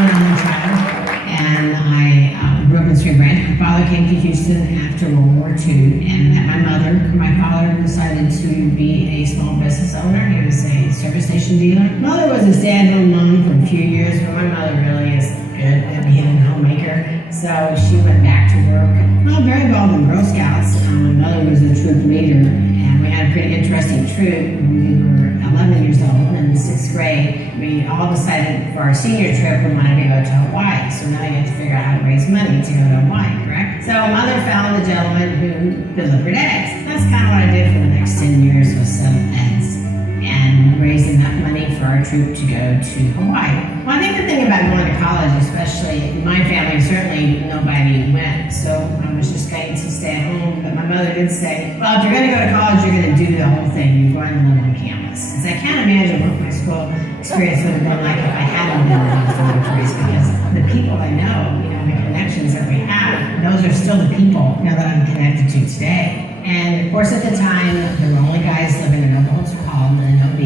I'm an only child, and I grew up in Spring Branch. My father came to Houston after World War II, and met my mother. My father decided to be a small business owner. He was a service station dealer. Mother was a stay-at-home mom for a few years, but my mother really is good at being a homemaker. So she went back to work. Well, very involved in Girl Scouts. My mother was a troop leader, and we had a pretty interesting troop when we were 11 years old. In the 6th grade, we all decided for our senior trip we wanted to go to Hawaii. So now you have to figure out how to raise money to go to Hawaii, correct? So mother found the gentleman who delivered eggs. That's kind of what I did for the next 10 years was sell eggs and raise enough money for our troop to go to Hawaii. Well, I think the thing about going to college, especially in my family, certainly nobody went, so I was just going to stay at home. But my mother did say, well, if you're going to go to college, you're going to do the whole thing. You're going to live on campus. Because I can't imagine what my school experience would have been like if I hadn't been in those dormitories, because the people I know, the connections that we have, those are still the people that I'm connected to today. And of course, at the time, there were only guys living in Oklahoma Hall and OB,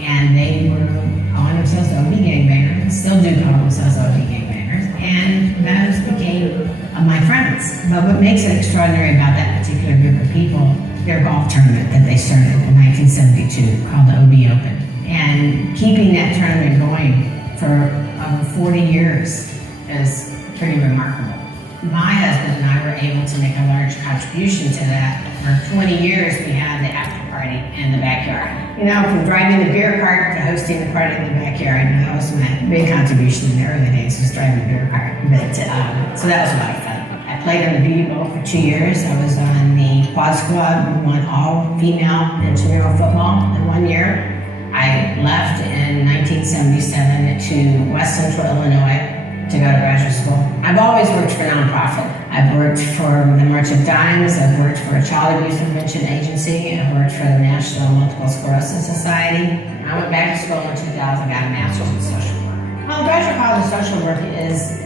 and they were calling themselves OB gangbangers, still do call themselves OB gangbangers, and those became my friends. But what makes it extraordinary about that particular group of people, their golf tournament that they started in 1972 called the OB Open, and keeping that tournament going for over 40 years is pretty remarkable. My husband and I were able to make a large contribution to that. For 20 years, we had the after party in the backyard. From driving the beer cart to hosting the party in the backyard, that was my big contribution in the early days, was driving the beer cart. But so that was a lot of fun. I played on the beauty bowl for 2 years. I was on the quad squad. We won all-female intramural football in 1 year. I left in 1977 to West Central Illinois to go to graduate school. I've always worked for nonprofit. I've worked for the March of Dimes. I've worked for a child abuse prevention agency. I've worked for the National Multiple Sclerosis Society. I went back to school in 2000, got a master's in social work. Well, Graduate College of Social Work is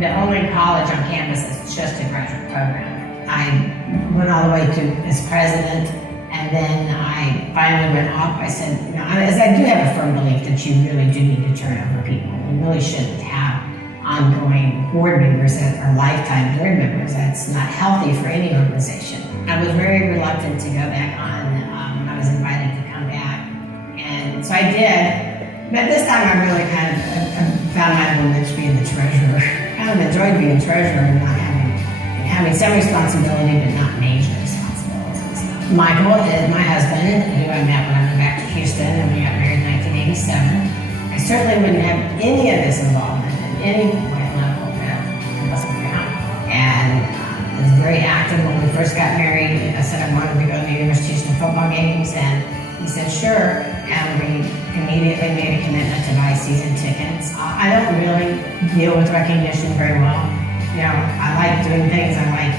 the only college on campus that's just a graduate program. I went all the way to as president, and then I finally went up. I said, as I do have a firm belief that you really do need to turn over people. We really shouldn't have ongoing board members that are lifetime board members. That's not healthy for any organization. I was very reluctant to go back on when I was invited to come back, and so I did. But this time I really kind of found my own niche being the treasurer. I kind of enjoyed being treasurer and not having some responsibility, but not major responsibilities. Michael is my husband, who I met when I moved back to Houston, and we got married in 1987. I certainly wouldn't have any of this involvement any point level that I wasn't around. And I was very active when we first got married. I said I wanted to go to the University of Houston football games, and he said sure, and we immediately made a commitment to buy season tickets. I don't really deal with recognition very well. I like doing things. I like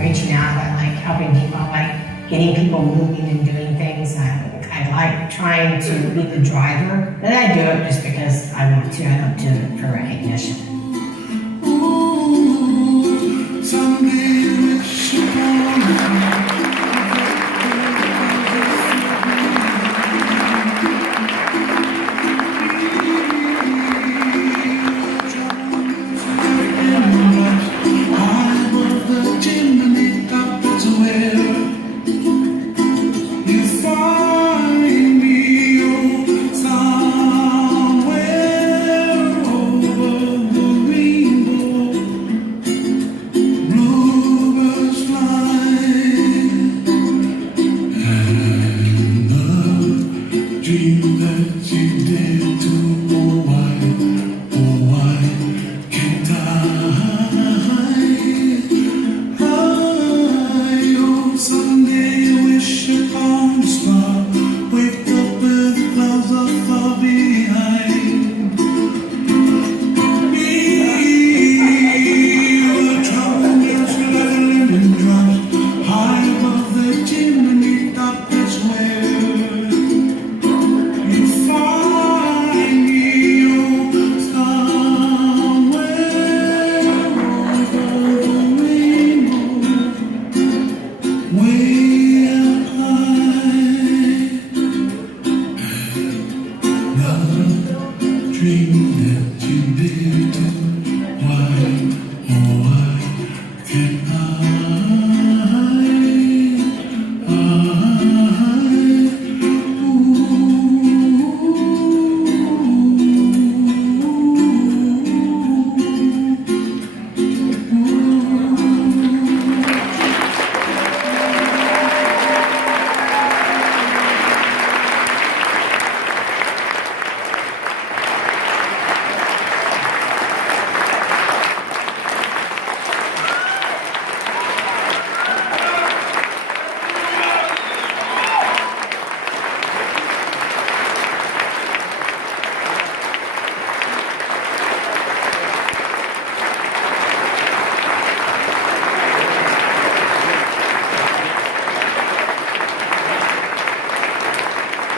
reaching out. I like helping people. I like getting people moving and doing things. I like trying to be the driver, but I do it just because I want to. I don't do it for recognition.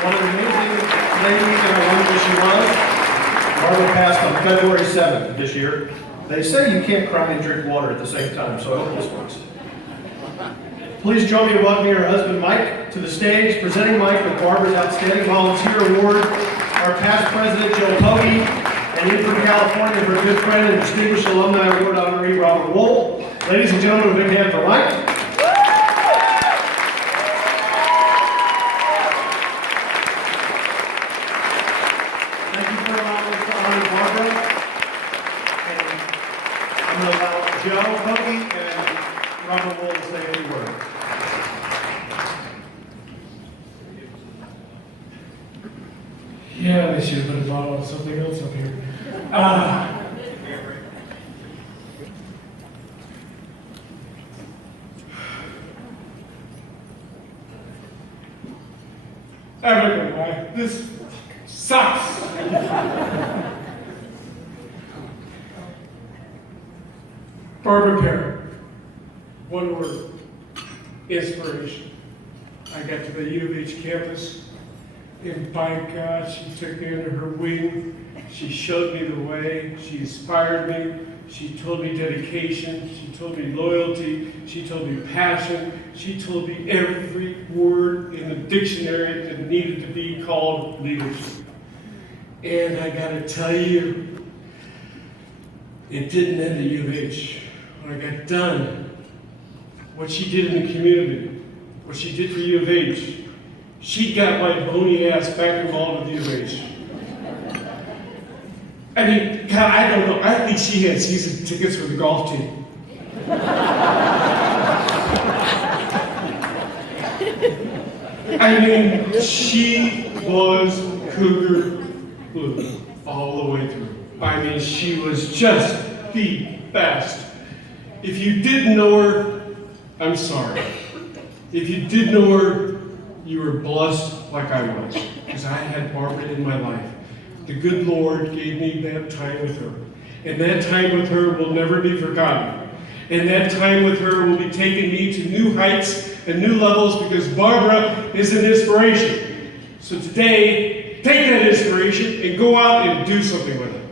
One of the amazing ladies in our room she was. Barbara passed on February 7th this year. They say you can't cry and drink water at the same time, so I hope this works. Please join me in welcoming her husband Mike to the stage, presenting Mike with Barbara's Outstanding Volunteer Award, our past president Joe Pogge, and in from California, her good friend and distinguished alumni award honoree Robert Wool. Ladies and gentlemen, a big hand for Mike. Thank you for allowing us to honor Barbara. And I'm going to allow Joe Pogge and Robert Wool to say a few words. Yeah, they should have put a bottle of something else up here. Everybody, this sucks. Barbara Perry, one word, inspiration. I got to the U of H campus. And by God, she took me under her wing. She showed me the way. She inspired me. She told me dedication. She told me loyalty. She told me passion. She told me every word in the dictionary that needed to be called leadership. And I gotta tell you, it didn't end at U of H. When I got done, what she did in the community, what she did for U of H, she got my bony ass back involved with U of H. I mean, God, I don't know. I think she had season tickets for the golf team. I mean, she was Cougar Blue all the way through. I mean, she was just the best. If you didn't know her, I'm sorry. If you did know her, you were blessed like I was, because I had Barbara in my life. The good Lord gave me that time with her. And that time with her will never be forgotten. And that time with her will be taking me to new heights and new levels, because Barbara is an inspiration. So today, take that inspiration and go out and do something with it.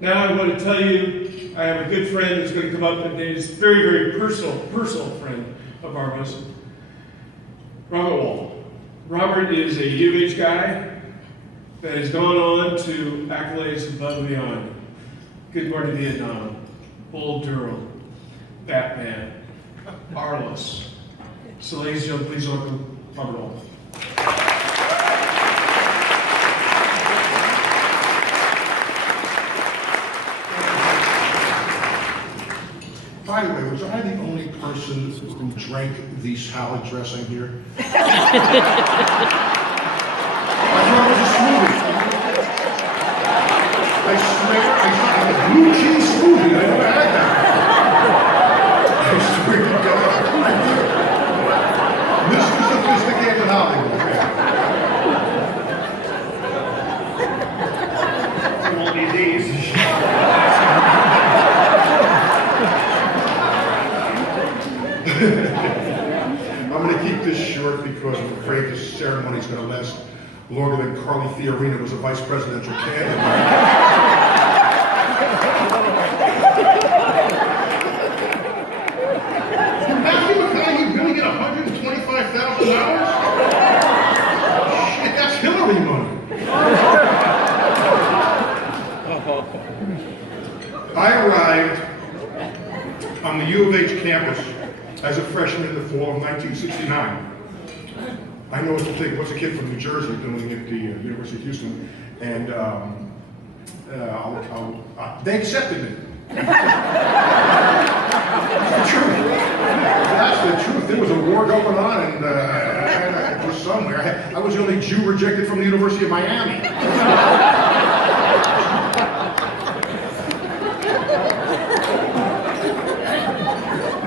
Now I want to tell you, I have a good friend who's going to come up and is very, very personal friend of Barbara's. Robert Wool. Robert is a U of H guy that has gone on to accolades above and beyond. Good Morning Vietnam, Bull Durham, Batman, Arliss. So ladies and gentlemen, please welcome Robert Wool. By the way, was I the only person who drank the salad dressing here? I thought it was a smoothie. I swear, I had a blue cheese smoothie. I never had that. I swear to God, I did. Mr. Sophisticated Hollywood. From all these. I'm going to keep this short because I'm afraid this ceremony is going to last longer than Carly Fiorina was a vice presidential candidate. Did Matthew McConaughey really get $125,000? Shit, that's Hillary money. I arrived on the U of H campus as a freshman in the fall of 1969. I know what's a kid from New Jersey doing at the University of Houston, and they accepted me. That's the truth. That's the truth. There was a war going on, and I was somewhere. I was the only Jew rejected from the University of Miami.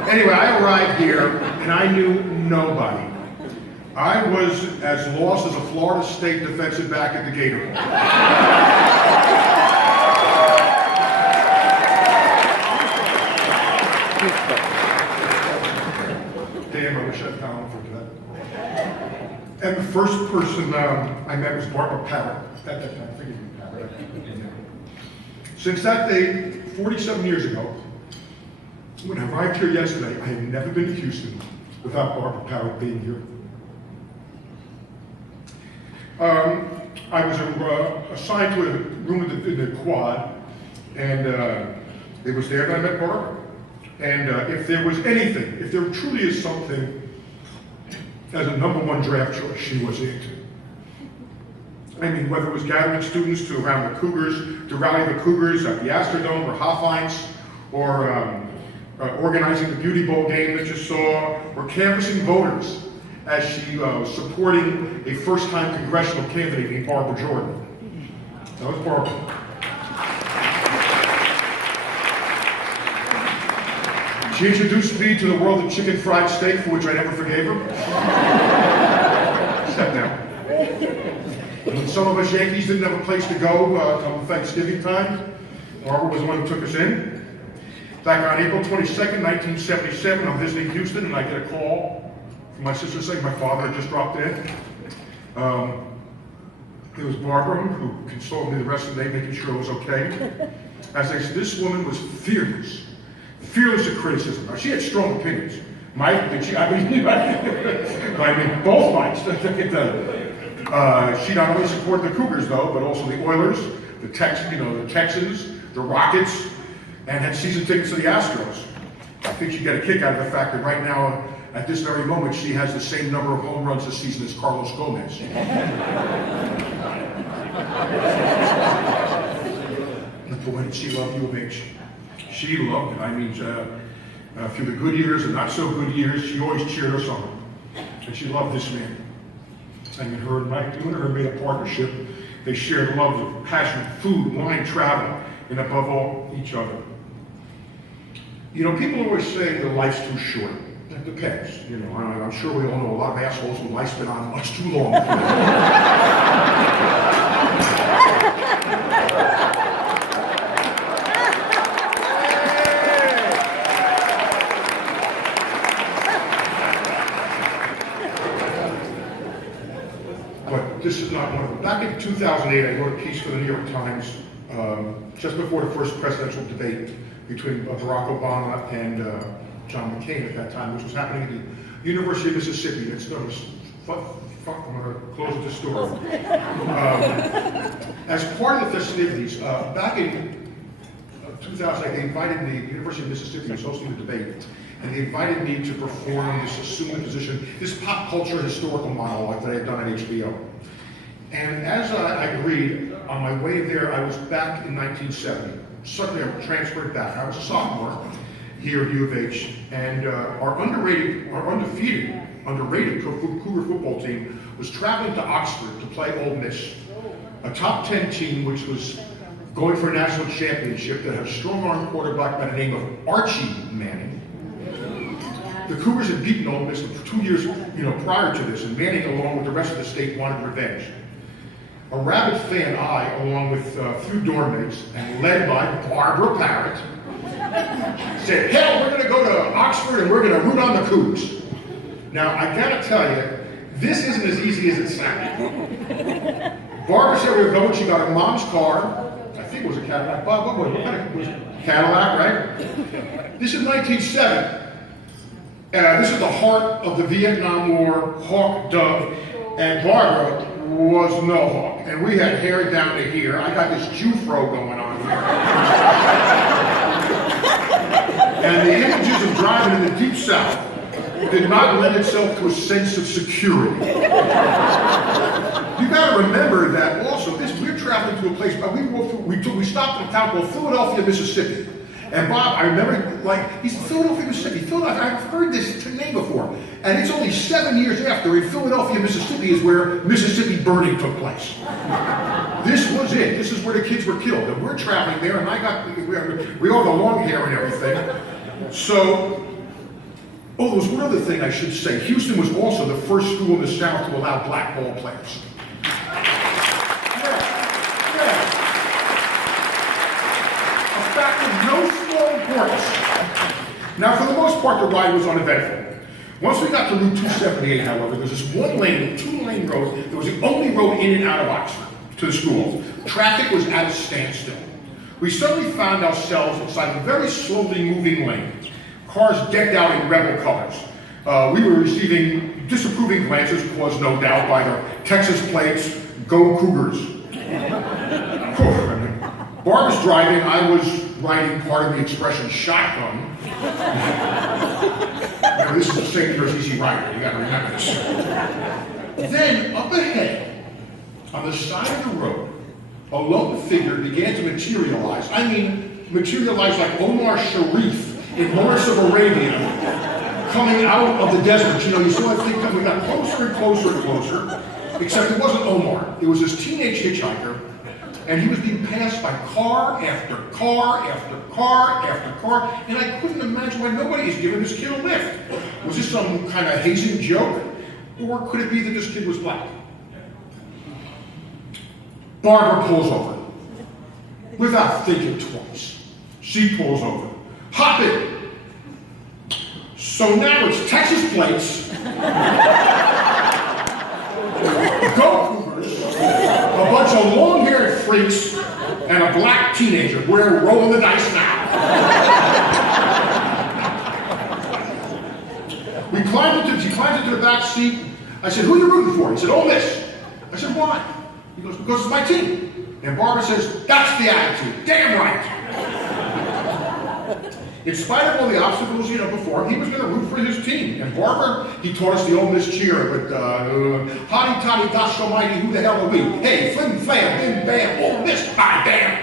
Anyway, I arrived here, and I knew nobody. I was as lost as a Florida State defensive back at the Gator Bowl. Damn, I wish I'd gone for that. And first person I met was Barbara Parrott. At that time, forgive me, Parrott. Since that day, 47 years ago, when I arrived here yesterday, I had never been to Houston without Barbara Parrott being here. I was assigned to a room in the quad, and it was there that I met Barbara. And if there was anything, if there truly is something as a #1 draft choice, she was it. I mean, whether it was gathering students to around the Cougars, to rally the Cougars at the Astrodome or Hofheinz, or organizing the Beauty Bowl game that you saw, or canvassing voters as she was supporting a first-time congressional candidate named Barbara Jordan. That was Barbara. She introduced me to the world of chicken fried steak, for which I never forgave her. Step down. When some of us Yankees didn't have a place to go come Thanksgiving time, Barbara was the one who took us in. Back on April 22nd, 1977, I'm visiting Houston, and I get a call from my sister saying my father had just dropped in. It was Barbara who consoled me the rest of the day, making sure it was okay. As I said, this woman was fearless of criticism. Now, she had strong opinions. Mike, did she? I mean, both Mikes. She not only supported the Cougars, though, but also the Oilers, the Texans, the Rockets, and had season tickets to the Astros. I think she'd get a kick out of the fact that right now, at this very moment, she has the same number of home runs this season as Carlos Gomez. But boy, did she love U of H. She loved it. I mean, through the good years and not so good years, she always cheered us on. And she loved this man. I mean, her and Mike doing her made a partnership. They shared love of passion, food, wine, travel, and above all, each other. You know, people always say that life's too short. That depends. You know, I'm sure we all know a lot of assholes whose life's been on much too long. But this is not one of them. Back in 2008, I wrote a piece for the New York Times just before the first presidential debate between Barack Obama and John McCain at that time, which was happening at the University of Mississippi. It's known as, I'm going to close the story. As part of the festivities, back in 2008, they invited me, the University of Mississippi was hosting the debate, and they invited me to perform this assumed position, this pop culture historical monologue that I had done on HBO. And as I agreed, on my way there, I was back in 1970. Suddenly, I transferred back. I was a sophomore here at U of H, and our undefeated Cougar football team was traveling to Oxford to play Ole Miss, a top 10 team which was going for a national championship that had a strong-arm quarterback by the name of Archie Manning. The Cougars had beaten Ole Miss for 2 years, prior to this, and Manning, along with the rest of the state, wanted revenge. A rabid fan, along with a few dorm mates, and led by Barbara Parrott, said, hell, we're going to go to Oxford and we're going to root on the Cougs. Now, I got to tell you, this isn't as easy as it sounded. Barbara said we were going. She got her mom's car. I think it was a Cadillac. Bob, what was it? Cadillac, right? This is 1970. This is the heart of the Vietnam War, Hawk Dove, and Barbara was no hawk. And we had hair down to here. I got this Jew-fro going on here. And the images of driving in the Deep South did not lend itself to a sense of security. You got to remember that also, we're traveling to a place, we stopped in a town called Philadelphia, Mississippi. And Bob, I remember, he's Philadelphia, Mississippi. Philadelphia, I've heard this name before. And it's only 7 years after, in Philadelphia, Mississippi, is where Mississippi burning took place. This was it. This is where the kids were killed. And we're traveling there, and we all have the long hair and everything. So, there was one other thing I should say. Houston was also the first school in the South to allow black ball players. No small importance. Now, for the most part, the ride was uneventful. Once we got to Route 278, however, there was this one lane, two-lane road that was the only road in and out of Oxford to the school. Traffic was at a standstill. We suddenly found ourselves inside a very slowly moving lane. Cars decked out in rebel colors. We were receiving disapproving glances caused, no doubt, by their Texas plates, "Go Cougars." Barb was driving, I was riding part of the expression shotgun. Now, this is the St. Jersey Easy Rider, you gotta remember this. Then, up ahead, on the side of the road, a lone figure began to materialize. I mean, materialize like Omar Sharif in Lawrence of Arabia, coming out of the desert. You know, you saw that thing coming, we got closer and closer and closer, except it wasn't Omar. It was this teenage hitchhiker, and he was being passed by car after car after car after car, and I couldn't imagine why nobody is giving this kid a lift. Was this some kind of hazing joke, or could it be that this kid was black? Barbara pulls over. Without thinking twice, she pulls over. Hop in. So now it's Texas plates, Go Cougars, a bunch of long-haired freaks, and a black teenager. We're rolling the dice now. She climbed into the back seat. I said, "Who are you rooting for?" He said, "Ole Miss." I said, "Why?" He goes, "Because it's my team." And Barbara says, "That's the attitude. Damn right." In spite of all the obstacles, before, he was going to root for his team. And Barbara, he taught us the Ole Miss cheer, but hotty toddy, gosh almighty, who the hell are we? Hey, flim flam, bim bam, Ole Miss, bye bam.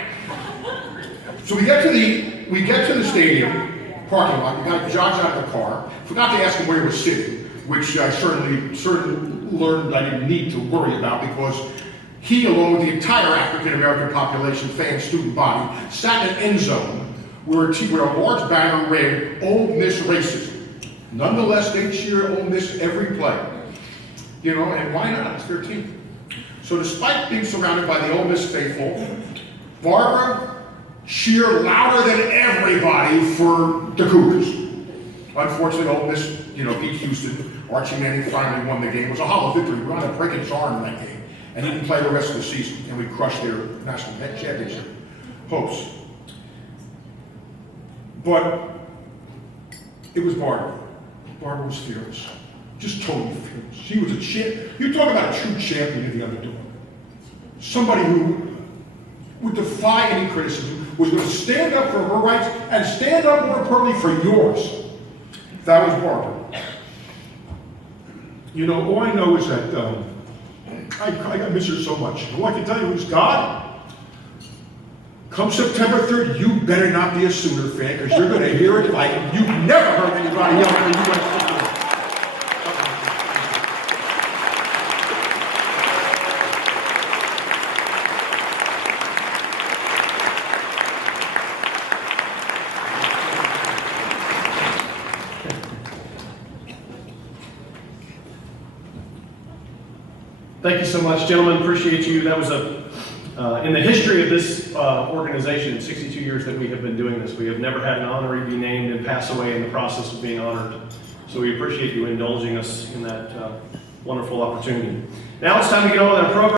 So we get to the stadium parking lot. The guy jogs out of the car. Forgot to ask him where he was sitting, which I certainly learned I didn't need to worry about, because he, along with the entire African American population, fan student body, sat in an end zone where a large banner read "Ole Miss Racism." Nonetheless, they cheer Ole Miss every play. And why not? It's their team. So despite being surrounded by the Ole Miss faithful, Barbara cheered louder than everybody for the Cougars. Unfortunately, Ole Miss, beat Houston. Archie Manning finally won the game. It was a hollow victory. We wound up breaking his arm in that game, and he didn't play the rest of the season, and we crushed their national championship hopes. But it was Barbara. Barbara was fearless. Just totally fearless. She was a champ. You talk about a true champion of the underdog. Somebody who would defy any criticism, was going to stand up for her rights and stand up, more importantly, for yours. That was Barbara. All I know is that I miss her so much. All I can tell you is, God, come September 3rd, you better not be a Sooner fan, because you're going to hear it like you've never heard anybody yell for U.S. football. Thank you so much, gentlemen. Appreciate you. That was in the history of this organization, 62 years that we have been doing this, we have never had an honoree be named and pass away in the process of being honored. So we appreciate you indulging us in that wonderful opportunity. Now it's time to get on with our program.